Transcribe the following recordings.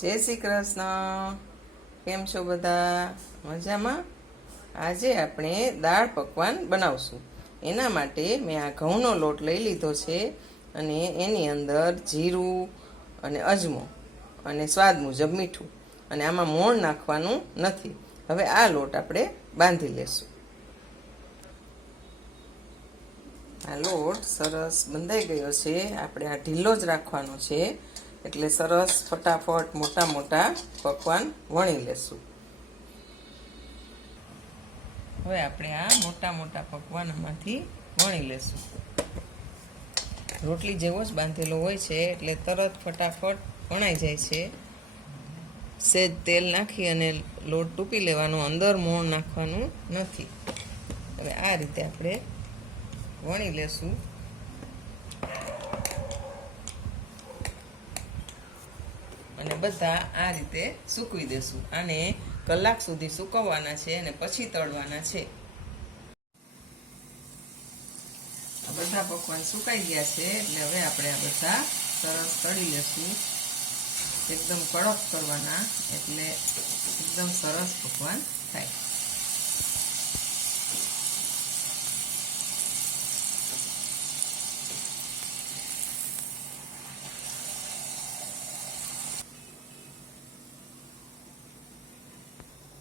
જય શ્રી કૃષ્ણ. કેમ છો બધા? મજામાં? આજે આપણે દાળ પકવાન બનાવશું. એના માટે મેં આ ઘઉંનો લોટ લઈ લીધો છે અને એની અંદર જીરું અને અજમો અને સ્વાદ મુજબ મીઠું અને આમાં મોણ નાખવાનું નથી. હવે આ લોટ આપણે બાંધી લેશું. આ લોટ સરસ બંધાઈ ગયો છે. આપણે આ ઢીલો જ રાખવાનો છે, એટલે સરસ ફટાફટ મોટા મોટા પકવાન વણી લેશું. હવે આપણે આ મોટા મોટા પકવાનમાંથી વણી લેશું. રોટલી જેવો જ બાંધેલો હોય છે, એટલે તરત ફટાફટ વણાઈ જાય છે. સેજ તેલ નાખી અને લોટ ટૂપી લેવાનો, અંદર મોણ નાખવાનું નથી. હવે આ રીતે આપણે વણી લેશું. અને બધા આ રીતે સૂકવી દેશું. આને કલાક સુધી સૂકવવાના છે અને પછી તળવાના છે. આ બધા પકવાન સુકાઈ ગયા છે, એટલે હવે આપણે આ બધા સરસ તળી લેશું. એકદમ કડક કરવાના, એટલે એકદમ સરસ પકવાન થાય.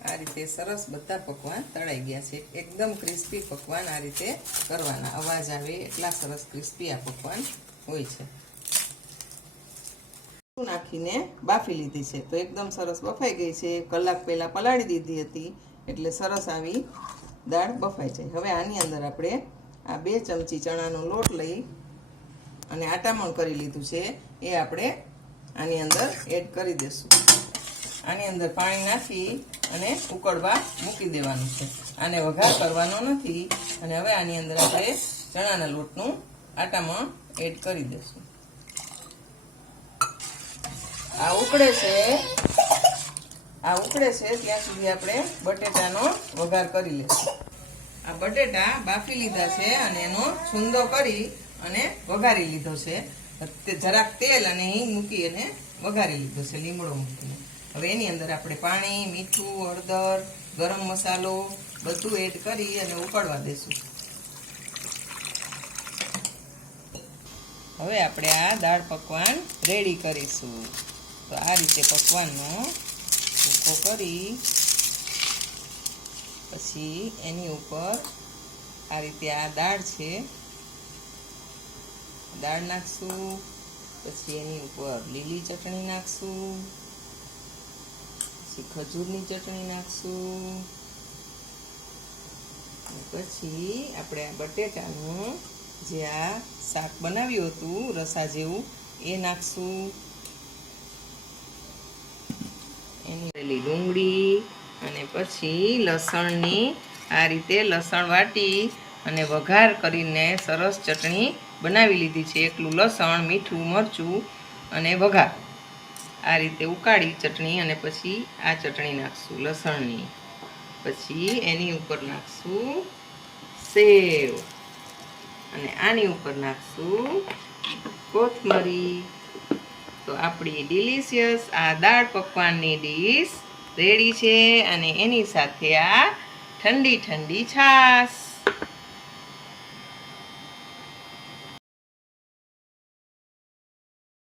આ રીતે સરસ બધા પકવાન તળાઈ ગયા છે. એકદમ ક્રિસ્પી પકવાન આ રીતે કરવાના, અવાજ આવે એટલા સરસ ક્રિસ્પી આ પકવાન હોય છે. નાખીને બાફી લીધી છે, તો એકદમ સરસ બફાઈ ગઈ છે. કલાક પહેલા પલાળી દીધી હતી, એટલે સરસ આવી દાળ બફાઈ જાય. હવે આની અંદર આપણે આ 2 ચમચી ચણાનો લોટ લઈ અને આટામણ કરી લીધું છે, એ આપણે આની અંદર એડ કરી દઈશું. આની અંદર પાણી નાખી અને ઉકળવા મૂકી દેવાનું છે. આને વઘાર કરવાનો નથી. અને હવે આની અંદર આપણે ચણાના લોટનું આટામણ એડ કરી દઈશું. આ ઉકળે છે ત્યાં સુધી આપણે બટેટાનો વઘાર કરી લઈશું. આ બટેટા બાફી લીધા છે અને એનો છૂંદો કરી અને વઘારી લીધો છે. જરાક તેલ અને હિંગ મૂકી અને વઘારી લીધો છે, લીમડો મૂકીને. હવે એની અંદર આપણે પાણી, મીઠું, હળદર, ગરમ મસાલો બધું એડ કરી અને ઉકળવા દેશું. હવે આપણે આ દાળ પકવાન રેડી કરીશું. તો આ રીતે પકવાનનો ભૂકો કરી પછી એની ઉપર આ રીતે આ દાળ છે, દાળ નાખશું. પછી એની ઉપર લીલી ચટણી નાખશું, પછી ખજૂરની ચટણી નાખશું. પછી આપણે આ બટેટાનું જે આ શાક બનાવ્યું હતું રસા જેવું, એ નાખશું. એની ડુંગળી અને પછી લસણની આ રીતે લસણ વાટી અને વઘાર કરીને સરસ ચટણી બનાવી લીધી છે. એકલું લસણ, મીઠું, મરચું અને વઘાર આ રીતે ઉકાળી ચટણી, અને પછી આ ચટણી નાખશું લસણની. પછી એની ઉપર નાખશું સેવ અને આની ઉપર નાખશું કોથમરી. તો આપણી ડિલિશિયસ આ દાળ પકવાનની ડીશ રેડી છે. અને એની સાથે આ ઠંડી ઠંડી છાશ.